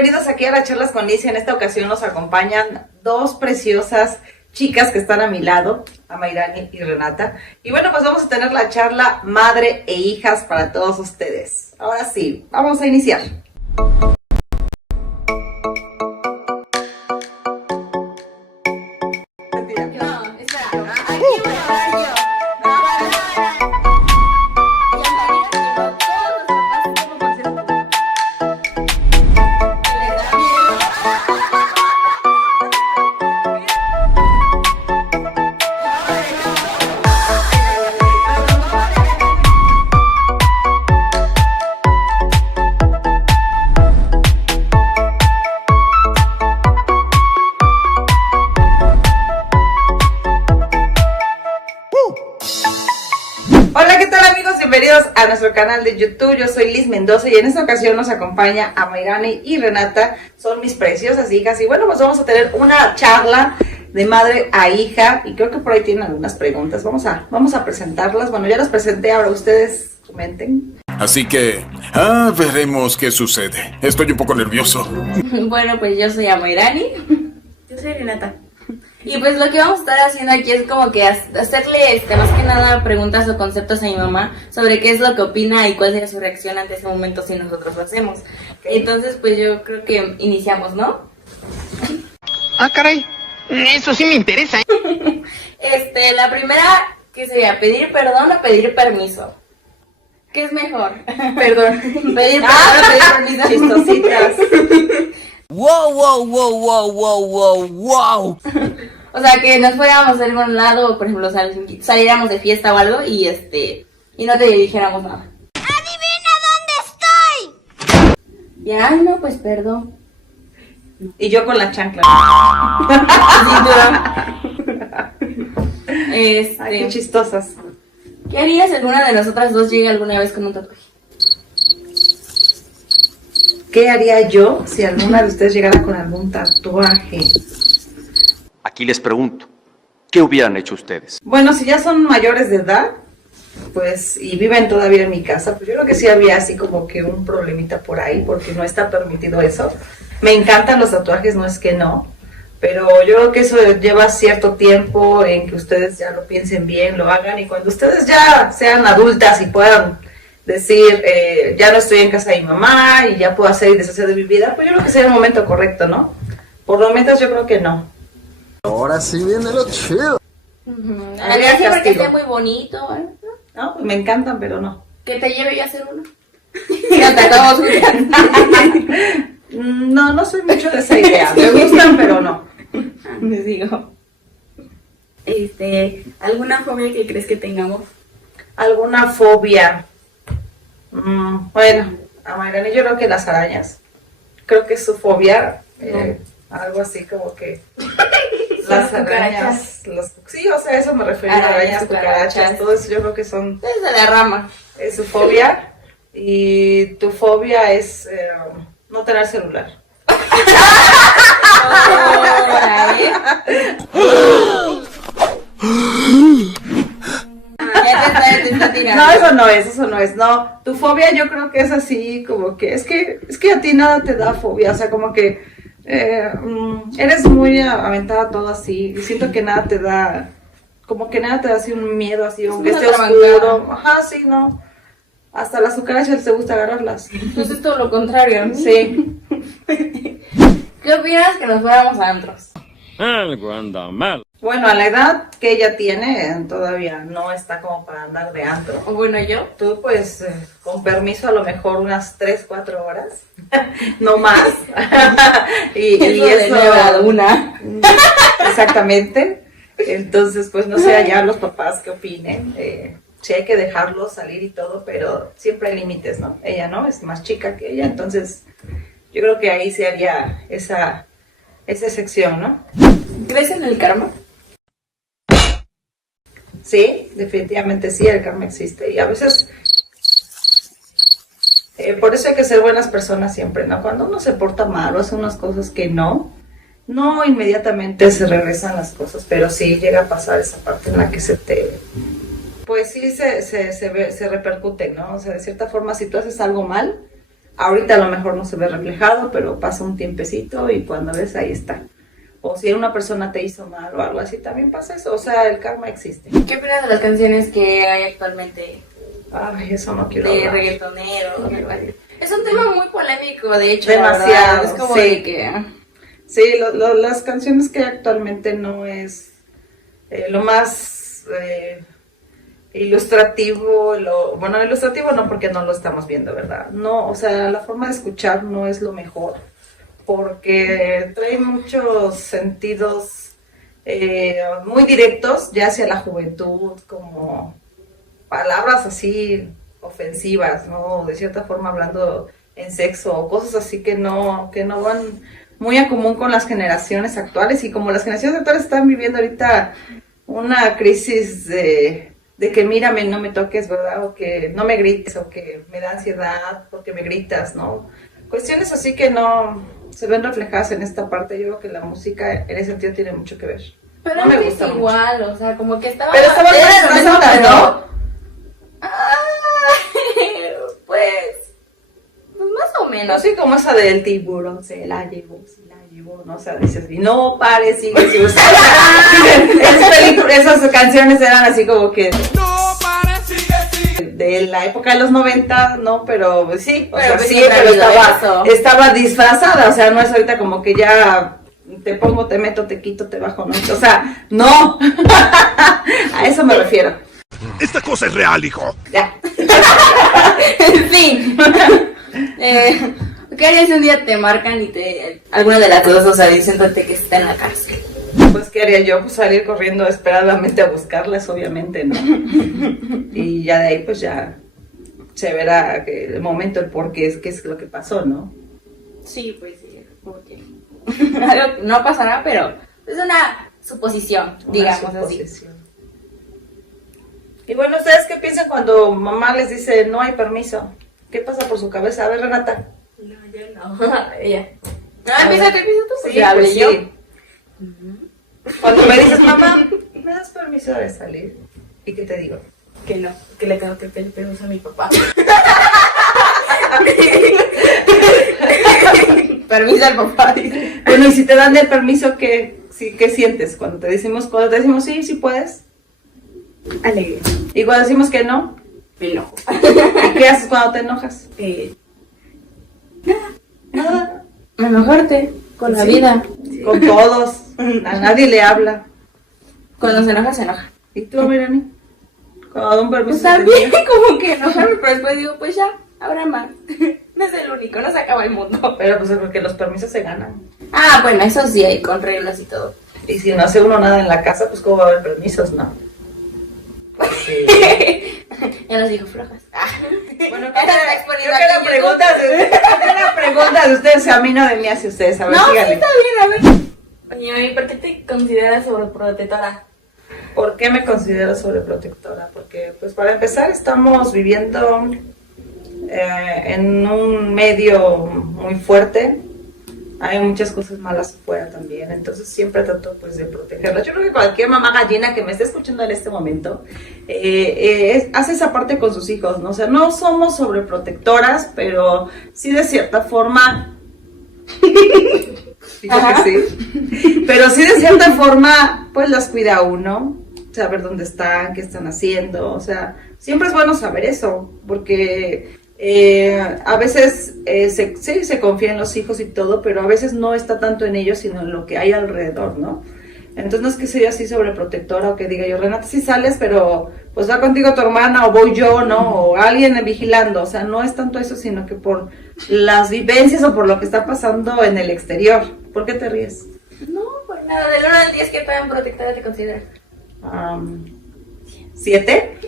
bienvenidos aquí a las charlas con Licia. En esta ocasión nos acompañan dos preciosas chicas que están a mi lado, Amairani y Renata. Y bueno, pues vamos a tener la charla madre e hijas para todos ustedes. Ahora sí, vamos a iniciar. A nuestro canal de YouTube. Yo soy Liz Mendoza y en esta ocasión nos acompaña Amairani y Renata, son mis preciosas hijas y bueno, pues vamos a tener una charla de madre a hija y creo que por ahí tienen algunas preguntas. Vamos a presentarlas. Bueno, ya las presenté, ahora ustedes comenten. Así que, veremos qué sucede. Estoy un poco nervioso. Bueno, pues yo soy Amairani. Yo soy Renata. Y pues lo que vamos a estar haciendo aquí es como que hacerle más que nada preguntas o conceptos a mi mamá sobre qué es lo que opina y cuál sería su reacción ante ese momento si nosotros lo hacemos. Entonces pues yo creo que iniciamos, ¿no? Ah, caray, eso sí me interesa. La primera, ¿qué sería? ¿Pedir perdón o pedir permiso? ¿Qué es mejor? Perdón. Pedir perdón o pedir permiso. Chistositas. Wow. O sea, que nos fuéramos a algún lado, por ejemplo, saliéramos de fiesta o algo y no te dijéramos nada. ¡Adivina dónde estoy! Ya, no, pues perdón. Y yo con la chancla. Ay, qué chistosas. ¿Qué harías si alguna de nosotras dos llega alguna vez con un tatuaje? ¿Qué haría yo si alguna de ustedes llegara con algún tatuaje? Aquí les pregunto, ¿qué hubieran hecho ustedes? Bueno, si ya son mayores de edad, pues, y viven todavía en mi casa, pues yo creo que sí había así como que un problemita por ahí, porque no está permitido eso. Me encantan los tatuajes, no es que no, pero yo creo que eso lleva cierto tiempo en que ustedes ya lo piensen bien, lo hagan, y cuando ustedes ya sean adultas y puedan decir, ya no estoy en casa de mi mamá y ya puedo hacer y deshacer de mi vida, pues yo creo que sería el momento correcto, ¿no? Por lo menos yo creo que no. Ahora sí viene lo chido. Habría que porque esté muy bonito, ¿eh? No, pues me encantan, pero no. Que te lleve yo a hacer uno. Ya te acabamos. No soy mucho de esa idea. Me gustan, pero no. Les digo. ¿Alguna fobia que crees que tengamos? ¿Alguna fobia? Bueno, a Mayrani yo creo que las arañas. Creo que es su fobia. Algo así como que las arañas, sí, o sea, eso me refiero, arañas, cucarachas, todo eso yo creo que son desde la rama. Es su fobia. Y tu fobia es no tener celular. No, eso no es, no, tu fobia yo creo que es así, como que, es que a ti nada te da fobia, o sea, como que eres muy aventada todo así, y siento que nada te da, como que nada te da así un miedo así, aunque esté oscuro, ajá, sí, no, hasta las cucarachas te gusta agarrarlas. Entonces es todo lo contrario, ¿no? Sí. ¿Qué opinas que nos fuéramos a antros? Algo anda mal. Bueno, a la edad que ella tiene, todavía no está como para andar de antro. O bueno, yo. Tú, pues, con permiso, a lo mejor unas 3-4 horas, no más. y eso de una. Exactamente. Entonces, pues, no sé allá los papás qué opinen. Sí hay que dejarlos salir y todo, pero siempre hay límites, ¿no? Ella no, es más chica que ella, entonces yo creo que ahí se haría esa excepción, ¿no? ¿Crees en el karma? Sí, definitivamente sí, el karma existe y a veces por eso hay que ser buenas personas siempre, ¿no? Cuando uno se porta mal o hace unas cosas que no inmediatamente se regresan las cosas, pero sí llega a pasar esa parte en la que pues sí se repercute, ¿no? O sea, de cierta forma, si tú haces algo mal, ahorita a lo mejor no se ve reflejado, pero pasa un tiempecito y cuando ves ahí está. O si una persona te hizo mal o algo así, también pasa eso. O sea, el karma existe. ¿Qué opinas de las canciones que hay actualmente Ay, eso no quiero de hablar. reggaetoneros? Algo así? Es un tema muy polémico, de hecho. Demasiado, la verdad. Es como sí. de que... Sí, las canciones que hay actualmente no es lo más ilustrativo, bueno, ilustrativo no porque no lo estamos viendo, ¿verdad? No, o sea, la forma de escuchar no es lo mejor, porque trae muchos sentidos muy directos, ya hacia la juventud, como palabras así ofensivas, ¿no? De cierta forma hablando en sexo, o cosas así que no van muy a común con las generaciones actuales, y como las generaciones actuales están viviendo ahorita una crisis de que mírame, no me toques, ¿verdad? O que no me grites, o que me da ansiedad porque me gritas, ¿no? Cuestiones así que no se ven reflejadas en esta parte. Yo creo que la música en ese sentido tiene mucho que ver. Pero no me es gusta igual, o sea, como que estaba... Pero estaba era más lo mismo, disfrazada, pero- ¿no? Pues más o menos. Así como esa del tiburón, se la llevó, ¿no? O sea, dices, y no pare, sigue. Esas canciones eran así como que... de la época de los 90, ¿no? Pero pues, sí, o Pero sea, pues sí, siempre ha pero habido eso. estaba disfrazada, o sea, no es ahorita como que ya te pongo, te meto, te quito, te bajo, ¿no? O sea, no. A eso me refiero. Esta cosa es real, hijo. Ya. En fin. ¿Qué harías si un día te marcan y te... alguna de las dos, o sea, diciéndote que está en la cárcel? Pues, ¿qué haría yo? Pues salir corriendo desesperadamente a buscarlas, obviamente, ¿no? Y ya de ahí, pues ya se verá que el momento, el por qué es lo que pasó, ¿no? Sí, pues sí, como que... algo no pasará, pero es una suposición, Una digamos así. suposición. Y bueno, ¿ustedes qué piensan cuando mamá les dice no hay permiso? ¿Qué pasa por su cabeza? A ver, Renata. No, yo no. Ella. Ah, empieza tú, pues Sí, ya hablé pues yo. sí. Cuando me dices, mamá, ¿me das permiso de salir? ¿Y qué te digo? Que no, que le tengo que pedir permiso a mi papá. Permiso al papá, dice. Bueno, y si te dan el permiso, ¿qué sientes? Cuando te decimos sí, sí puedes. Alegre. Y cuando decimos que no, Me enojo. ¿y qué haces cuando te enojas? Nada. Enojarte con la Sí. vida. Con todos. A nadie le habla. Cuando se enoja, se enoja. ¿Y tú, Mirani? Cuando da un permiso. Pues también, como que enojarme, pero después digo, pues ya, habrá más. No es el único, no se acaba el mundo. Pero pues es porque los permisos se ganan. Ah, bueno, eso sí, hay con reglas y todo. Y si no hace uno nada en la casa, pues ¿cómo va a haber permisos, no? Sí. Ya nos dijo flojas. Bueno, Esa creo está exponiendo que la aquí pregunta de ustedes a mí, no de mí hacia ustedes. A ver, No, sí, síganle. está bien, a ver. Oye, ¿y por qué te consideras sobreprotectora? ¿Por qué me considero sobreprotectora? Porque, pues, para empezar, estamos viviendo en un medio muy fuerte. Hay muchas cosas malas afuera también, entonces siempre trato, pues, de protegerlas. Yo creo que cualquier mamá gallina que me esté escuchando en este momento hace esa parte con sus hijos, ¿no? O sea, no somos sobreprotectoras, pero sí de cierta forma... Digo que sí. Pero sí de cierta forma, pues las cuida uno, saber dónde están, qué están haciendo, o sea, siempre es bueno saber eso, porque a veces sí se confía en los hijos y todo, pero a veces no está tanto en ellos, sino en lo que hay alrededor, ¿no? Entonces no es que sea yo así sobreprotectora o que diga yo, Renata, sí sales, pero pues va contigo tu hermana o voy yo, ¿no? O alguien vigilando, o sea, no es tanto eso, sino que por las vivencias o por lo que está pasando en el exterior. ¿Por qué te ríes? No, pues nada, del 1 al 10, ¿qué tan protectora te consideras? 7.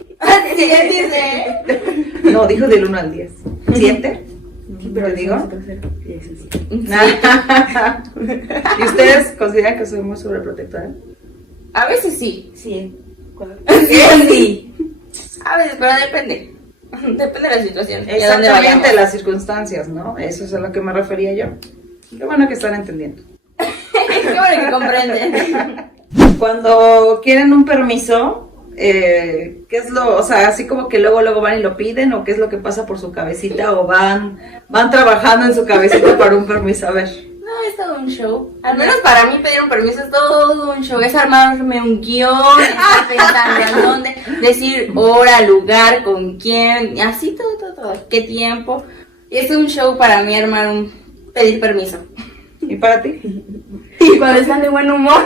Sí, dice. No, dijo del 1 al 10. 7. ¿Te digo? ¿Y ustedes consideran que soy muy sobreprotectora? A veces sí. Sí. Sí. A veces, pero depende. Depende de la situación. y a dónde Exactamente, vayamos. las circunstancias, ¿no? Eso es a lo que me refería yo. Qué bueno que están entendiendo. Qué bueno que comprenden. Cuando quieren un permiso, ¿Qué es lo, o sea, así como que luego van y lo piden, o qué es lo que pasa por su cabecita, o van trabajando en su cabecita para un permiso? A ver. No, es todo un show. Al menos para mí pedir un permiso es todo un show. Es armarme un guión, estar pensando en dónde, decir hora, lugar, con quién, así todo. ¿Qué tiempo? Y es un show para mí pedir permiso. ¿Y para ti? Y cuando están de buen humor.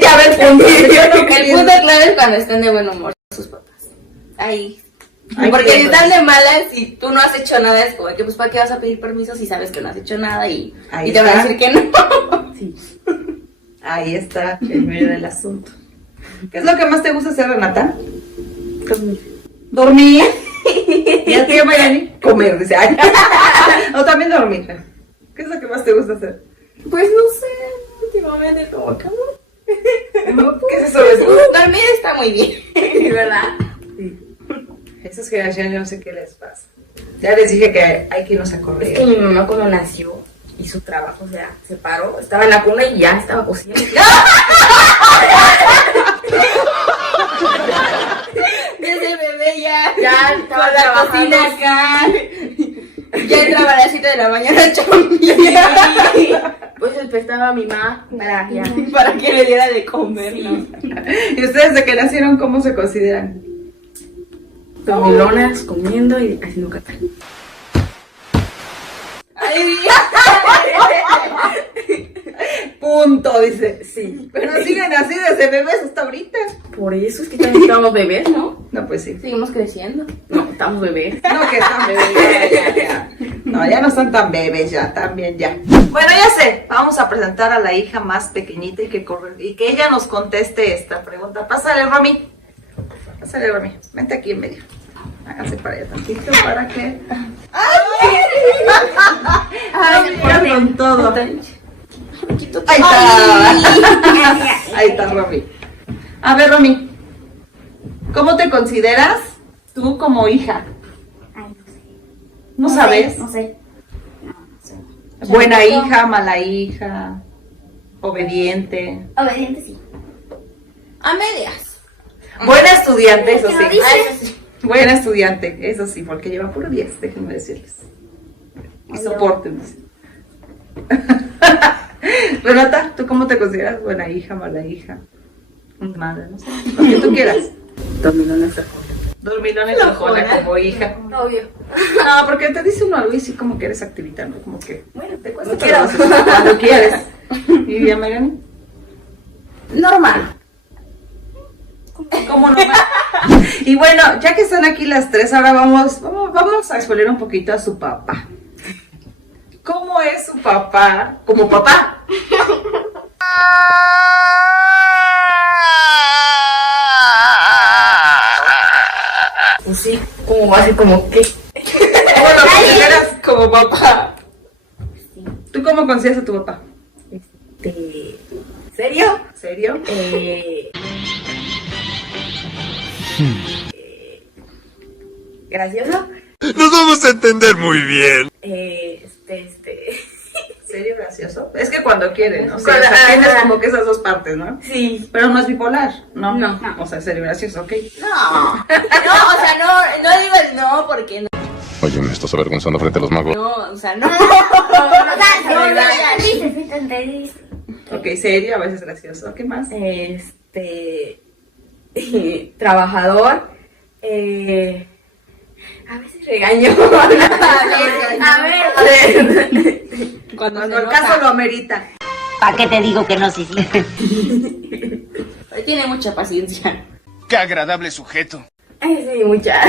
Ya ves, el punto clave es cuando están de buen humor sus papás. Ahí. Ay, porque si qué están de malas y tú no has hecho nada, es como que pues ¿para qué vas a pedir permiso si sabes que no has hecho nada y te van a decir que no? Sí. Ahí está el medio del asunto. ¿Qué es lo que más te gusta hacer, Renata? ¿Dormir? ¿Y a ti, Mayrani? Comer, dice. Ay. O también dormir. ¿Qué es lo que más te gusta hacer? Pues no sé, últimamente como que ¿Qué es eso? dormir está muy bien, ¿verdad? Esas generaciones yo no sé qué les pasa. Ya les dije que hay que irnos a Es correr. que mi mamá cuando nació hizo trabajo, o sea, se paró, estaba en la cuna y ya estaba cociendo. Desde bebé ya estaba con la trabajando. cocina acá. Ya entraba a las 7 de la mañana chambilla. Pues despertaba a mi mamá Para que le diera de comer, ¿no? ¿Y ustedes de que nacieron cómo se consideran? dormilonas, comiendo y haciendo caca. Punto, dice. Sí. Pero siguen así desde bebés hasta ahorita. Por eso es que también estamos bebés, ¿no? No, pues sí. Seguimos creciendo. No, estamos bebés. No, que están bebés. Ya. No, ya no están tan bebés, ya, también ya. Bueno, ya sé. Vamos a presentar a la hija más pequeñita y que ella nos conteste esta pregunta. Pásale, Romy. Pásale, Romy. Vente aquí en medio. Háganse para allá tantito para que. ¡Ay! Con todo. Ahí está. Ahí está, Romy. A ver, Romy. ¿Cómo te consideras tú como hija? Ay, ¿No sabes? No sé. Buena hija, mala hija, obediente. Obediente, sí. A medias. Buena estudiante, eso ¿Qué no sí. dice? Eso sí. Buena estudiante, eso sí, porque lleva puro 10, déjenme decirles. Y soporten. Renata, ¿tú cómo te consideras? Buena hija, mala hija, madre, no sé, lo que tú quieras. Dormilona. Dormilona y flojona como hija. Obvio. No, porque te dice uno algo y sí como que eres activita, ¿no? Como que, Bueno, te cuesta pero cuando quieres. ¿Y ya, Megan? Normal. ¿Cómo no? Y bueno, ya que están aquí las tres, ahora vamos a exponer un poquito a su papá. ¿Cómo es su papá como papá? Pues sí, como así como que. ¿Cómo lo consideras como papá? ¿Tú cómo consideras a tu papá? ¿Serio? ¿Serio? ¿Gracioso? Nos vamos a entender muy bien. ¿Serio, gracioso? Es que cuando quieren, ¿no? O Cuando- sea, tienes ajá. como que esas dos partes, ¿no? Sí. Pero no es bipolar, ¿no? No. O sea, serio, gracioso, ok. No, o sea, no digo el no porque no. Oye, me estás avergonzando frente a los magos. No, o sea, no. O sea, no te entendiste, sí te entendiste. Ok, serio, a veces gracioso. ¿Qué más? Trabajador. A veces regaño. A ver. Cuando Cuando el caso lo amerita. ¿Para qué te digo que no, sí? Tiene mucha paciencia. Qué agradable sujeto. Ay, sí, mucha.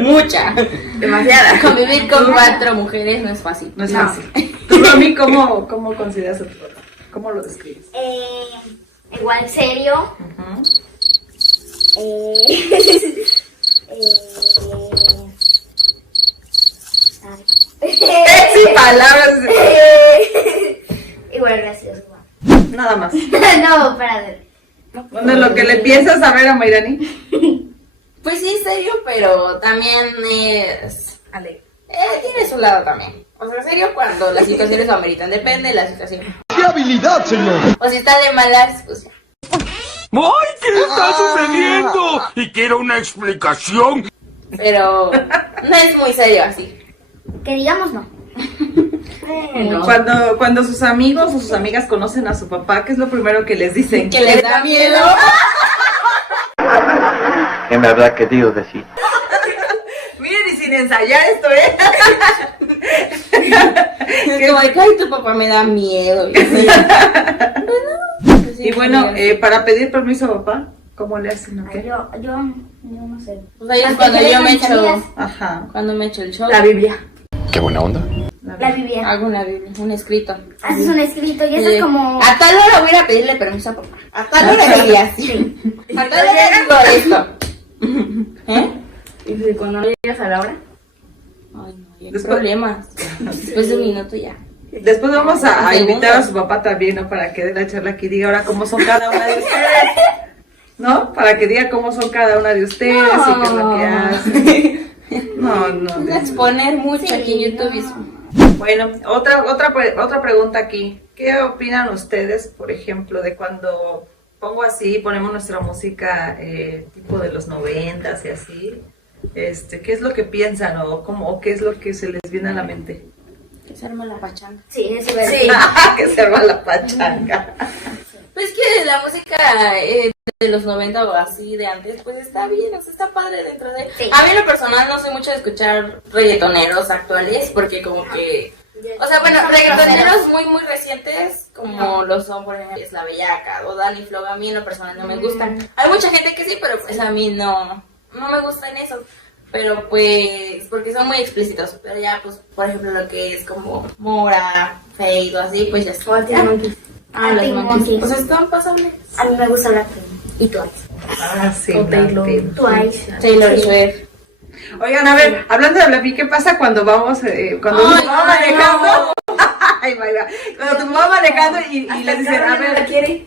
Mucha. Demasiada. Convivir con 4 mujeres no es fácil. No es fácil. ¿Tú, Romy, cómo consideras a tu papá? ¿Cómo lo describes? Igual serio. Sin palabras. Igual gracioso. Nada más. No, para ver. De lo que le piensas a ver a Mayrani. Pues sí, serio, pero también es... Ale. tiene su lado también. O sea, serio cuando las situaciones lo ameritan. Depende de la situación. ¡Qué habilidad, señor! O si está de malas, pues ya. ¡Ay, qué está sucediendo! Y quiero una explicación. Pero no es muy serio así. Que digamos no. No. Cuando sus amigos o sus amigas conocen a su papá, ¿qué es lo primero que les dicen? Que les da miedo. ¿Qué me habrá querido decir? Miren, y sin ensayar esto, Es como que, ay, tu papá me da miedo. Y bueno, para pedir permiso a papá, ¿cómo le hacen? ¿O qué? Yo no sé. Pues ahí es Antes cuando que yo me mis amigas, echo, Ajá. cuando me echo el show. La Biblia. Qué buena onda. La Biblia. Hago una Biblia, un escrito. Haces un escrito y eso es como... A tal hora voy a ir a pedirle permiso a papá. A tal hora diría así. A tal hora digo esto. ¿Eh? Y cuando no llegas a la hora. Ay, no, hay Después- problemas. Después de un minuto ya. Después vamos a Segundos. invitar a su papá también, ¿no? Para que dé la charla aquí y diga ahora cómo son cada una de ustedes. ¿No? Para que diga cómo son cada una de ustedes y qué es lo que hacen. No. Voy a exponer mucho aquí en YouTube. Bueno, otra pregunta aquí. ¿Qué opinan ustedes, por ejemplo, de cuando ponemos nuestra música tipo de los 90s y así? ¿Qué es lo que piensan o qué es lo que se les viene a la mente? Que se arma la pachanga. Sí, eso es verdad. Sí. Que se arma la pachanga. Pues que la música de los 90 o así de antes, pues está bien, o sea, está padre dentro de... Sí. A mí en lo personal no soy mucho de escuchar reggaetoneros actuales, porque como que... O sea, bueno, reggaetoneros muy recientes, como lo son, por ejemplo, es La Bellaca o Dani Flow, a mí en lo personal no me gustan. Hay mucha gente que sí, pero pues a mí no me gustan eso. Pero pues, porque son muy explícitos. Pero ya, pues, por ejemplo, lo que es como Mora, Fade o así, pues ya está. O Arctic Monkeys. Ah, los Arctic Monkeys. Monkeys. Pues están pasables. A mí me gusta Blackpink y Twice. Ah, sí. O Taylor. Twice. Taylor Swift. Oigan, a ver, hablando de Blackpink, ¿qué pasa cuando vamos, cuando Ay, uno va manejando? Ay, vaya. Cuando tú vas manejando y les dicen, a ver, quiere.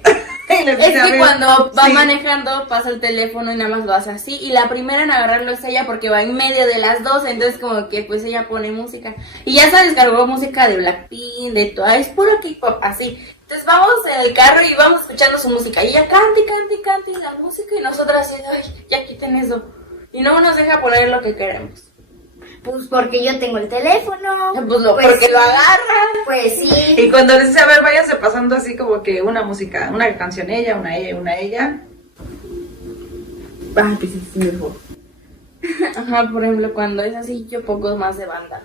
y les Es dicen, a que ver, cuando va sí. manejando pasa el teléfono y nada más lo hace así, y la primera en agarrarlo es ella porque va en medio de las dos, entonces como que pues ella pone música y ya se descargó música de Blackpink, de Twice, puro K-pop así. Entonces vamos en el carro y vamos escuchando su música y ella cante la música y nosotras así, ay, ya quiten eso, y no nos deja poner lo que queremos. Pues porque yo tengo el teléfono. Pues porque lo agarran. Pues sí. Y cuando les dice, a ver, váyanse pasando así como que una música, una canción ella, una ella, una ella. Ay, pues sí, mejor. Ajá, por ejemplo, cuando es así, yo pongo más de banda.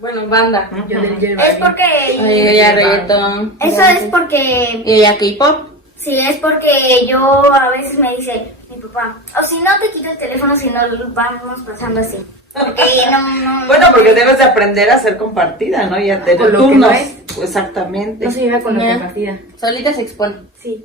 Bueno, banda. Yo del J Es Balvin. porque... Ay, ya reggaetón. Eso es porque... Y ya K-pop. Sí, es porque yo a veces me dice mi papá, o si no te quito el teléfono, si no lo vamos pasando así. Porque no. Bueno, porque debes de aprender a ser compartida, ¿no? Y a tener Con lo que turnos. no es. Exactamente. No se lleva con la Ya. compartida. Solita se expone. Sí.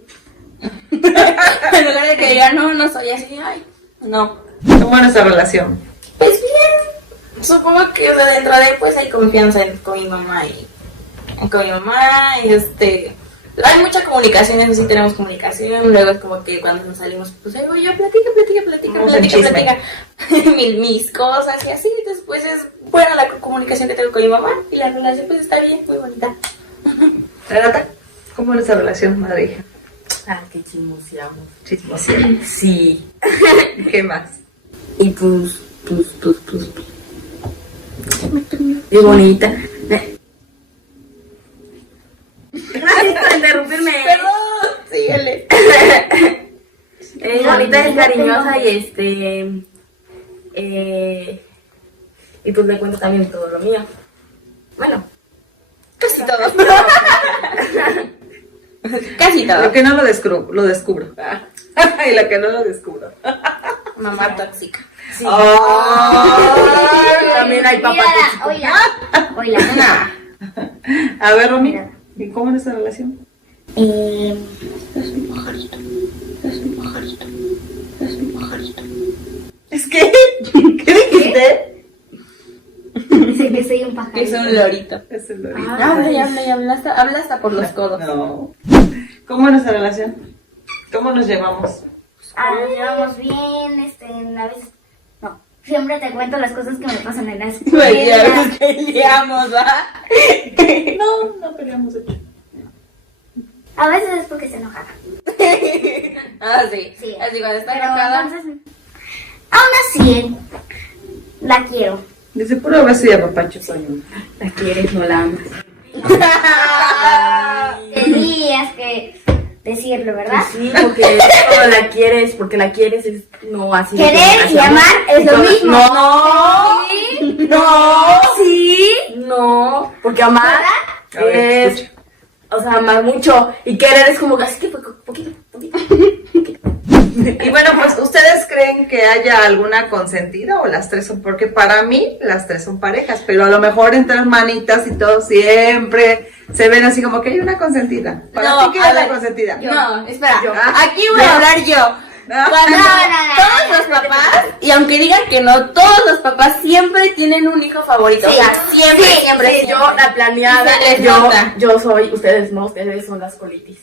En lugar de que diga, no soy así, ay, no. ¿Cómo es nuestra relación? Pues bien, supongo que de dentro de pues hay confianza con mi mamá y hay mucha comunicación, eso sí tenemos comunicación, luego es como que cuando nos salimos, pues ahí voy yo, Vamos en chisme. platica mis cosas y así, después es buena la comunicación que tengo con mi mamá y la relación pues está bien, muy bonita. Renata, ¿cómo es nuestra relación, madre e hija? Ah, qué chismoseamos. Chismosía. Sí. ¿Qué más? Y pues. Es bonita. Gracias por interrumpirme. Perdón, síguele. Es bonita, es cariñosa y y pues le cuento también todo lo mío. Bueno, Casi todo. Casi todo. Lo que no lo descubro. Y la que no lo descubro. Mamá tóxica. sí. Ay, También hay papá tóxico. Oila. Nah. A ver, Romy, ¿y cómo es nuestra relación? Es que, ¿qué dijiste? Dice que soy un Que pajarito. es un lorito. Es el lorito. Habla hasta por los codos. No. ¿Cómo es nuestra relación? ¿Cómo nos llevamos? Nos llevamos bien, a veces... No, siempre te cuento las cosas que me pasan en la Pues escuela. ya nos peleamos, ¿va? No peleamos aquí. A veces es porque se enojan. Ah, sí. Sí. Así cuando está Pero enojada. entonces, aún así, la quiero. Dice puro beso y apapacho, Toño. La quieres, no la amas. Tenías que decirlo, ¿verdad? Sí, porque no la quieres, porque la quieres es no así. Querer así, y amar es lo mismo. No, ¿Sí? no, sí, no, porque amar A ver, es, escucha. o sea, amar mucho y querer es como así que poquito. Y bueno, pues, ¿ustedes creen que haya alguna consentida o las tres son? Porque para mí las tres son parejas, pero a lo mejor entre hermanitas y todo siempre se ven así como que hay una consentida. ¿Para No, ti qué a es la ver, consentida? No, espera. Yo. Aquí voy a hablar yo. Cuando No. todos los papás, y aunque digan que no, todos los papás siempre tienen un hijo favorito. Sí. O sea, siempre, Sí, siempre, Sí, siempre. yo la planeada, Y se les nota. yo soy, ustedes no, ustedes son las colitis.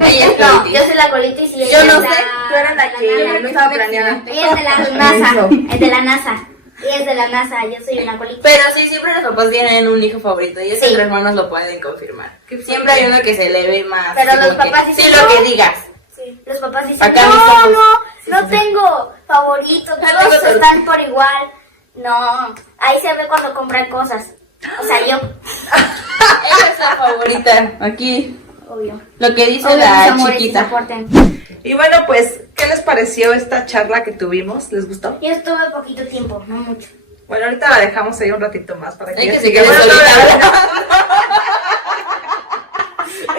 Ella es No, colitis. yo soy la colitis y Yo ella no es sé, Tú eres la que no estaba planeada. Ella es de la NASA. Es de la NASA. Ella es de la NASA. Yo soy una colitis. Pero sí, siempre los papás tienen un hijo favorito y esos Sí. entre hermanos lo pueden confirmar. Siempre hay uno que se le ve más. Pero como los papás que, dicen, sí, lo "No". que digas. Sí. Los papás dicen, Acá no, estamos. no tengo favorito, todos están por igual. No, ahí se ve cuando compran cosas. O sea, yo, Ella es la favorita. Aquí, obvio. lo que dice Obvio, mis la amores, se chiquita. aporten. Y bueno, pues, ¿qué les pareció esta charla que tuvimos? ¿Les gustó? Yo estuve poquito tiempo, no mucho. Bueno, ahorita la dejamos ahí un ratito más para que Hay ella que siga. seguir Bueno, solita.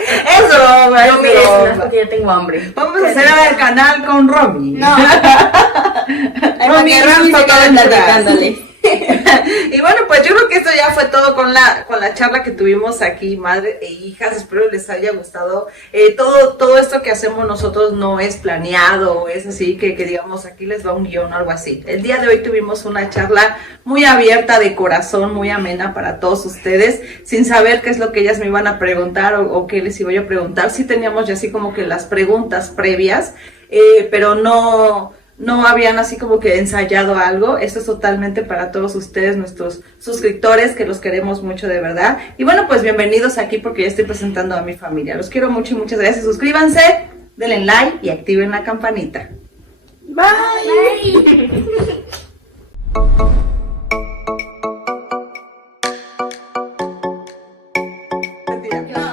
Es broma, No es mires, no es broma. porque yo tengo hambre. Vamos a hacer el canal con Romy. No. Ay, Romy, porque Romy se sus queda aventuras. platicándole. Y bueno, pues yo creo que esto ya fue todo con la charla que tuvimos aquí, madre e hijas. Espero les haya gustado. Todo esto que hacemos nosotros no es planeado, es así que digamos aquí les va un guión o algo así. El día de hoy tuvimos una charla muy abierta de corazón, muy amena para todos ustedes, sin saber qué es lo que ellas me iban a preguntar o qué les iba yo a preguntar. Sí teníamos ya así como que las preguntas previas, pero no habían así como que ensayado algo. Esto es totalmente para todos ustedes, nuestros suscriptores, que los queremos mucho de verdad. Y bueno, pues bienvenidos aquí porque ya estoy presentando a mi familia. Los quiero mucho y muchas gracias. Suscríbanse, denle like y activen la campanita. Bye. Mentira.